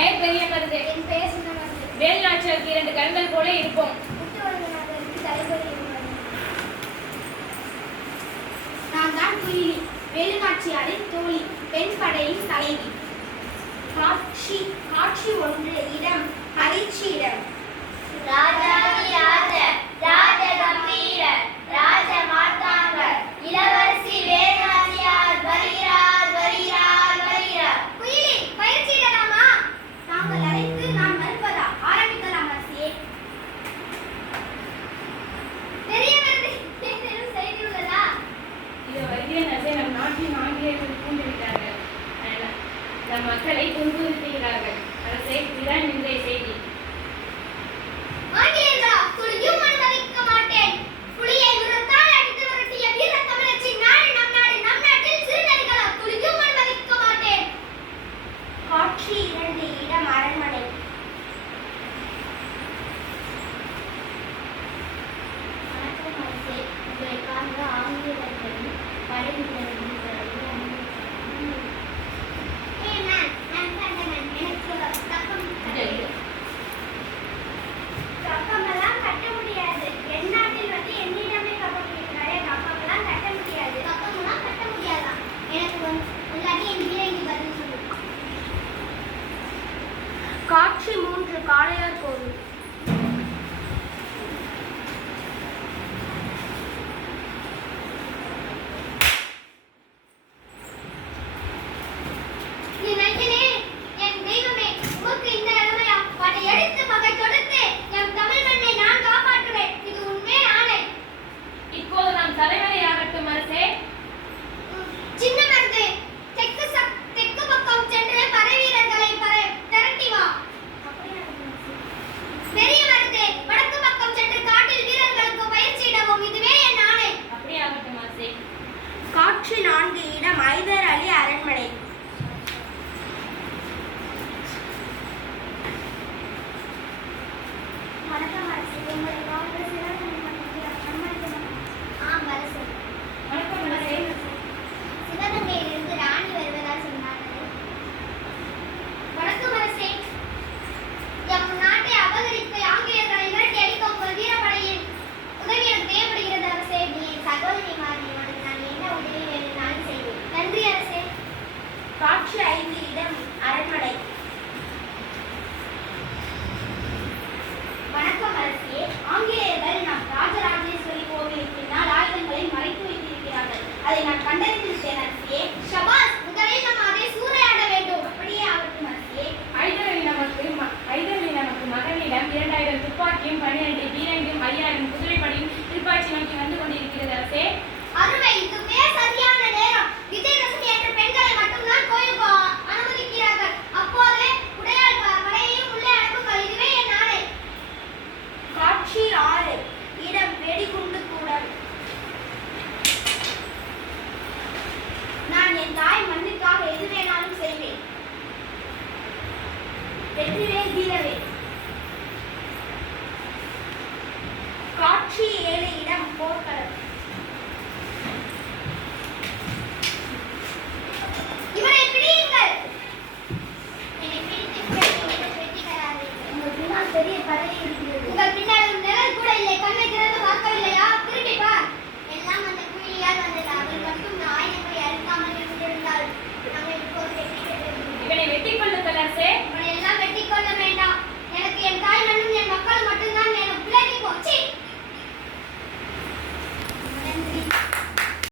பெயர் பெரிய மருது. என் பெயர் சின்ன மருது. வேலுநாச்சியாருக்கு 2 கண்கள் போல இருப்போம். முத்துவரங்கநாதருக்கு தலைவலி இருந்தது. நான் தான் குயிலி, வேலுநாச்சியாரின் தோழி, பெண் படையின் தலைவி. காட்சி 1 இடம் பரீட்சியிடம். ராஜாதி ராஜ ராஜ கம்பீர ராஜ மார்த்தாங்க இளவரசி வேலுநாச்சியார் வருகிறார் வருகிறார் வருகிறார். குயிலி, பயிற்சியிடலாமா? தாங்கள் அழைத்து நான் மறுப்பதா? ஆரம்பிக்கலாம் அரசியே. பெரிய மருது, ஏதேனும் செய்தி உள்ளதா? இது வைத்தியன் அரசே, நம் நாட்டின் ஆங்கிலேயர்கள் தூண்டிவிட்டார்கள். நம் மக்களை துன்புறுத்துகிறார்கள். அரசே, இதுதான் இன்றைய செய்தி. ஆங்கிலேயர்களா? துளியும் அனுமதிக்க மாட்டேன். புலியை உரத்தால் அடித்து விரட்டிய வீர தமிழச்சின் நாடு நம் நாடு. நம் நாட்டில் சிறுநரிகளா? துளியும் அனுமதிக்க மாட்டேன். காட்சி 2 இடம் அரண்மனை. வணக்கம் அரசே, உங்களை காண்க ஆங்கிலேயர்களின் படை வீரர்கள் கப்பமெல்லாம் கட்ட முடியாது. என் நாட்டில் வந்து என்னிடமே கப்பம் கேட்கிறாரே, கப்பமெல்லாம் கட்ட முடியாது. கப்பமெல்லாம் கட்ட முடியாதா? எனக்கு இல்லாட்டி என் வீரங்கி பதில் சொல்லு. காட்சி 3 காளையார் கோவில். காட்சி 4 இடம் ஐதர் அலி அரண்மனை. வணக்கம் அரசு, உங்களை காவலர் சிவகங்கையிலிருந்து ராணி வருவதாக சொன்னார்கள். வணக்கம் அரசே, எம் நாட்டை அபகரித்து ஆங்கிலேயர்களை விரட்டி அடிக்க உங்கள் வீரப்படையின் உதவி எனக்கு தேவைப்படுகிறது அரசே. நீ சகோதரி மாதிரி நான் என்ன உதவி வேணும்னாலும் செய்வேன். நன்றி அரசே. காட்சி 5 இடம் அரண்மனை. வணக்கம் அரசே, ஆங்கிலேயர்கள் நம் ராஜராஜேஸ்வரி கோவிலுக்கு பின்னால் ஆயுதங்களை மறைத்து வைத்திருக்கிறார்கள். அதை நான் கண்டறிந்திருக்கேன் அரசே. ஷபாஸ், முதலில் நாம் அதை சூறையாட வேண்டும். அப்படியே ஆகட்டும் அரசே. ஐதரளி நமக்கு மகனிடம் 2000 துப்பாக்கியும் 12 பீரங்கியும் 5000 குதிரைப்படையும் திருப்பாச்சி நோக்கி வந்து கொண்டிருக்கிறது அரசே. அருமை, இதுவே சரியான நேரம். விஜயதசமி என்ற பெண்களை மட்டும்தான் கோயிலுக்கு அனுமதிக்கிறார்கள். அப்போது உடையாள் படையையும் உள்ளே அனுப்புங்கள். இதுவே என் ஆணை. காட்சி 6 இடம் வெடிகுண்டு கூடம். நான் என் தாய் மண்ணுக்காக எது வேணாலும் செய்வேன். வெற்றிவேல் வீரவேல். காட்சி 7 இடம் போர்க்களம். இவனை பிடியுங்கள். என்னை பிடித்து வெற்றிகளாக உங்கள் பின்னால் பெரிய படை இருக்கிறது. உங்கள் பின்னால் நிழல் கூட இல்லை. கண்ணை திறந்து